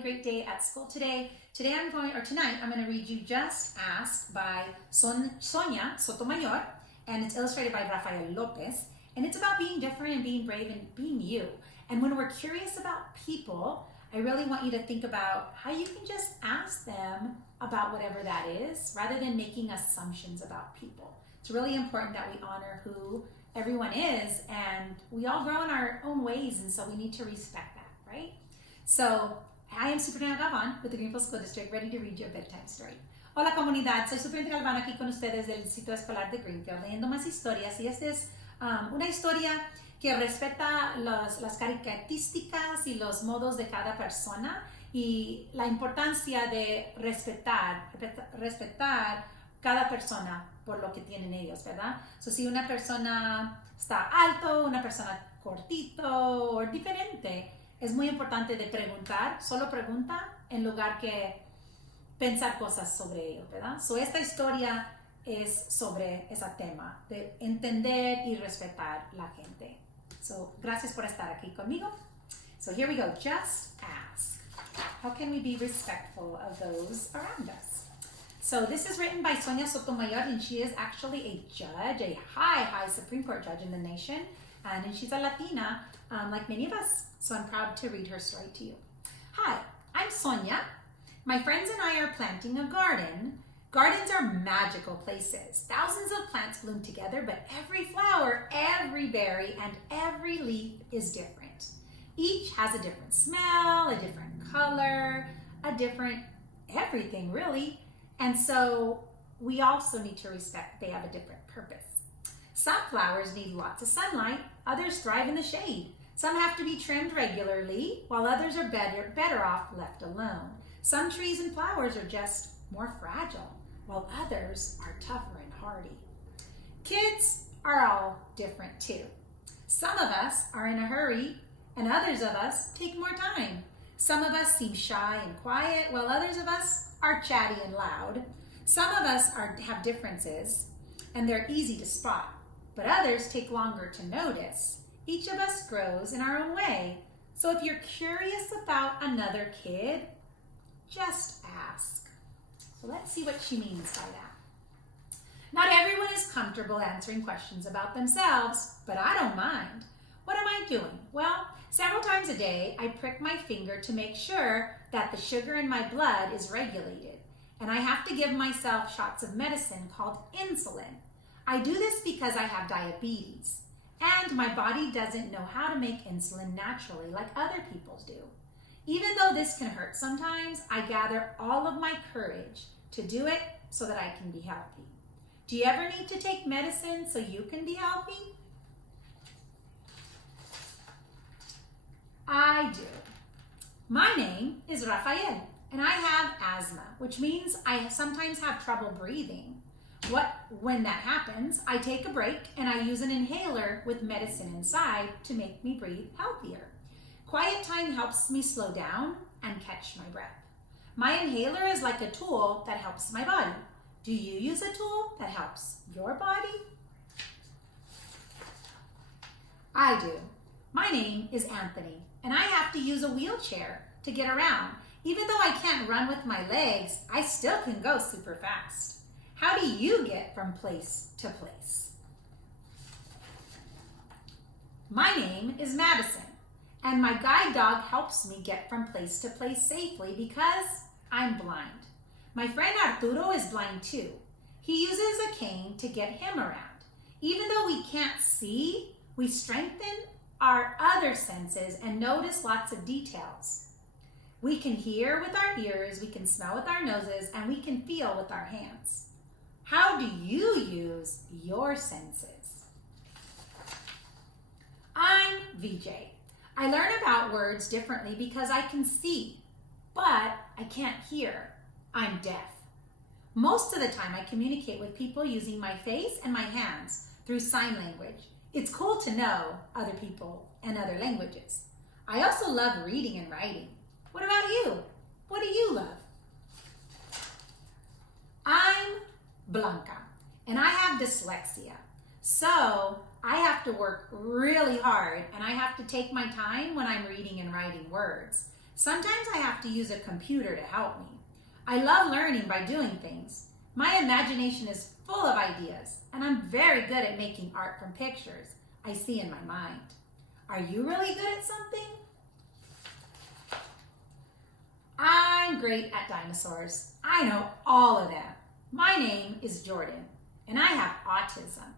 a great day at school today. Tonight I'm going to read you Just Ask by Sonia Sotomayor, and it's illustrated by Rafael Lopez. And it's about being different and being brave and being you. And when we're curious about people, I really want you to think about how you can just ask them about whatever that is, rather than making assumptions about people. It's really important that we honor who everyone is, and we all grow in our own ways, and so we need to respect that, right? So, I am Superintendent Galvan with the Greenfield School District, ready to read you a bedtime story. Hola comunidad, soy Superintendent Galvan aquí con ustedes del Distrito Escolar de Greenfield, leyendo más historias, y esta es una historia que respeta las características y los modos de cada persona y la importancia de respetar cada persona por lo que tienen ellos, ¿verdad? So, si una persona está alto, una persona cortito o diferente, es muy importante de preguntar, solo pregunta en lugar que pensar cosas sobre ellos, ¿verdad? So, esta historia es sobre ese tema de entender y respetar la gente. So, gracias por estar aquí conmigo. So, here we go. Just ask. How can we be respectful of those around us? So, this is written by Sonia Sotomayor, and she is actually a judge, a high Supreme Court judge in the nation. And she's a Latina, like many of us. So, I'm proud to read her story to you. Hi, I'm Sonia. My friends and I are planting a garden. Gardens are magical places. Thousands of plants bloom together, but every flower, every berry, and every leaf is different. Each has a different smell, a different color, a different everything, really. And so we also need to respect they have a different purpose. Some flowers need lots of sunlight, others thrive in the shade. Some have to be trimmed regularly, while others are better off left alone. Some trees and flowers are just more fragile, while others are tougher and hardy. Kids are all different too. Some of us are in a hurry, and others of us take more time. Some of us seem shy and quiet, while others of us are chatty and loud. Some of us have differences, and they're easy to spot, but others take longer to notice. Each of us grows in our own way. So if you're curious about another kid, just ask. So let's see what she means by that. Not everyone is comfortable answering questions about themselves, but I don't mind. What am I doing? Well, several times a day, I prick my finger to make sure that the sugar in my blood is regulated, and I have to give myself shots of medicine called insulin. I do this because I have diabetes, and my body doesn't know how to make insulin naturally like other people's do. Even though this can hurt sometimes, I gather all of my courage to do it so that I can be healthy. Do you ever need to take medicine so you can be healthy? I do. My name is Rafael, and I have asthma, which means I sometimes have trouble breathing. When that happens, I take a break and I use an inhaler with medicine inside to make me breathe healthier. Quiet time helps me slow down and catch my breath. My inhaler is like a tool that helps my body. Do you use a tool that helps your body? I do. My name is Anthony, and I have to use a wheelchair to get around. Even though I can't run with my legs, I still can go super fast. How do you get from place to place? My name is Madison, and my guide dog helps me get from place to place safely because I'm blind. My friend Arturo is blind too. He uses a cane to get him around. Even though we can't see, we strengthen our other senses and notice lots of details. We can hear with our ears, we can smell with our noses, and we can feel with our hands. How do you use your senses? I'm VJ. I learn about words differently because I can see, but I can't hear. I'm deaf. Most of the time I communicate with people using my face and my hands through sign language. It's cool to know other people and other languages. I also love reading and writing. What about you? What do you love? I'm Blanca, and I have dyslexia. So I have to work really hard, and I have to take my time when I'm reading and writing words. Sometimes I have to use a computer to help me. I love learning by doing things. My imagination is full of ideas, and I'm very good at making art from pictures I see in my mind. Are you really good at something? I'm great at dinosaurs. I know all of them. My name is Jordan, and I have autism.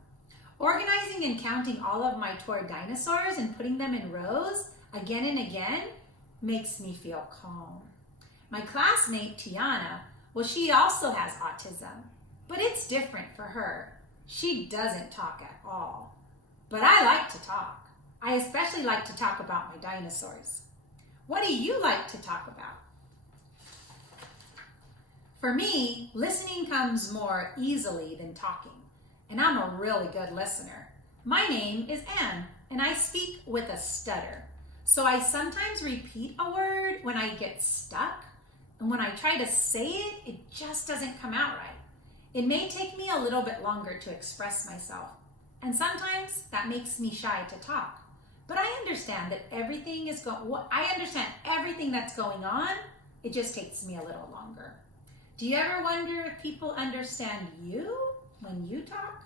Organizing and counting all of my toy dinosaurs and putting them in rows again and again makes me feel calm. My classmate, Tiana, well, she also has autism, but it's different for her. She doesn't talk at all. But I like to talk. I especially like to talk about my dinosaurs. What do you like to talk about? For me, listening comes more easily than talking, and I'm a really good listener. My name is Anne, and I speak with a stutter. So I sometimes repeat a word when I get stuck, and when I try to say it, it just doesn't come out right. It may take me a little bit longer to express myself, and sometimes that makes me shy to talk. But I understand that I understand everything that's going on. It just takes me a little longer. Do you ever wonder if people understand you when you talk?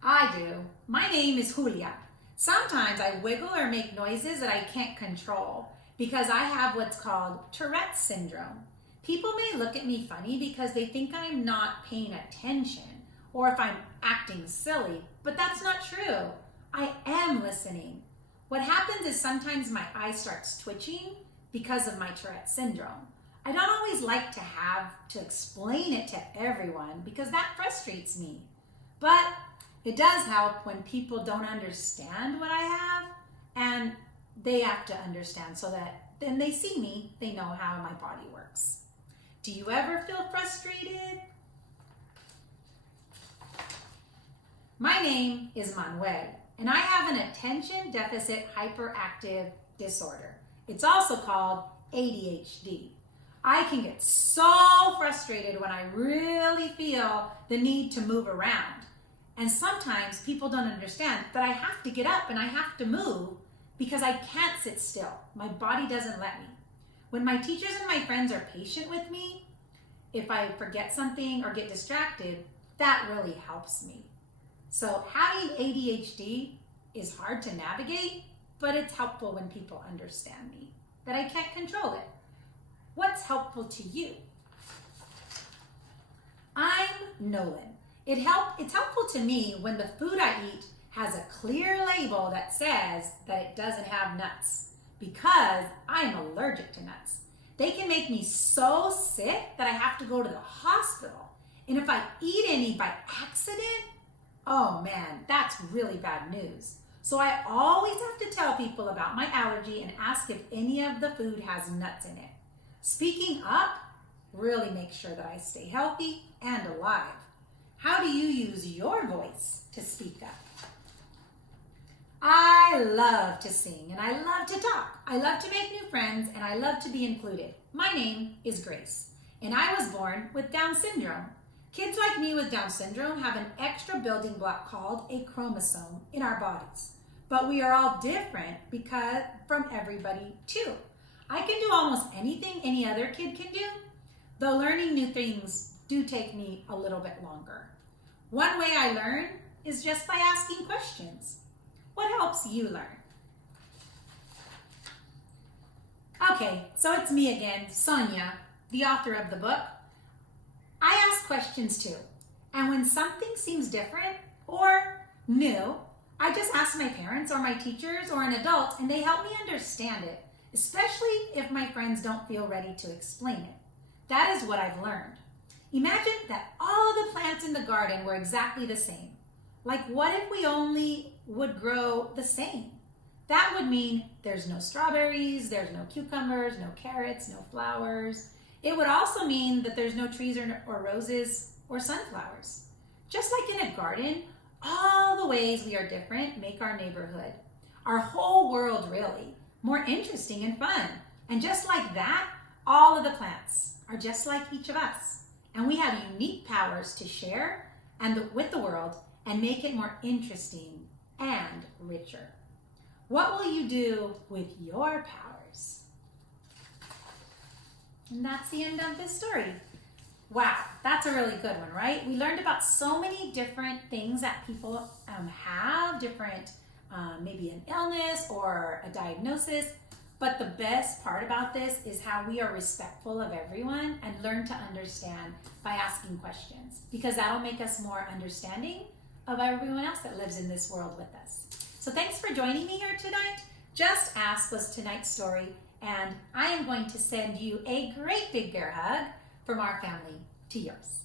I do. My name is Julia. Sometimes I wiggle or make noises that I can't control because I have what's called Tourette's syndrome. People may look at me funny because they think I'm not paying attention or if I'm acting silly, but that's not true. I am listening. What happens is sometimes my eye starts twitching because of my Tourette's syndrome. I don't always like to have to explain it to everyone because that frustrates me. But it does help when people don't understand what I have and they have to understand so that then they see me, they know how my body works. Do you ever feel frustrated? My name is Manuel, and I have an attention deficit hyperactive disorder. It's also called ADHD. I can get so frustrated when I really feel the need to move around. And sometimes people don't understand that I have to get up and I have to move because I can't sit still. My body doesn't let me. When my teachers and my friends are patient with me, if I forget something or get distracted, that really helps me. So having ADHD is hard to navigate, but it's helpful when people understand me, that I can't control it. What's helpful to you? I'm Nolan. It's helpful to me when the food I eat has a clear label that says that it doesn't have nuts because I'm allergic to nuts. They can make me so sick that I have to go to the hospital. And if I eat any by accident, oh man, that's really bad news. So I always have to tell people about my allergy and ask if any of the food has nuts in it. Speaking up really makes sure that I stay healthy and alive. How do you use your voice to speak up? I love to sing and I love to talk. I love to make new friends and I love to be included. My name is Grace and I was born with Down syndrome. Kids like me with Down syndrome have an extra building block called a chromosome in our bodies. But we are all different because from everybody too. I can do almost anything any other kid can do, though learning new things do take me a little bit longer. One way I learn is just by asking questions. What helps you learn? Okay, so it's me again, Sonia, the author of the book. I ask questions too, and when something seems different or new, I just ask my parents or my teachers or an adult and they help me understand it, especially if my friends don't feel ready to explain it. That is what I've learned. Imagine that all of the plants in the garden were exactly the same. Like what if we only would grow the same? That would mean there's no strawberries, there's no cucumbers, no carrots, no flowers. It would also mean that there's no trees or roses or sunflowers. Just like in a garden, all the ways we are different make our neighborhood, our whole world really, more interesting and fun. And just like that, all of the plants are just like each of us. And we have unique powers to share with the world and make it more interesting and richer. What will you do with your powers? others. And that's the end of this story. Wow, that's a really good one, right? We learned about so many different things that people have, different, maybe an illness or a diagnosis. But the best part about this is how we are respectful of everyone and learn to understand by asking questions, because that'll make us more understanding of everyone else that lives in this world with us. So thanks for joining me here tonight. Just Ask was tonight's story, and I am going to send you a great big bear hug from our family to yours.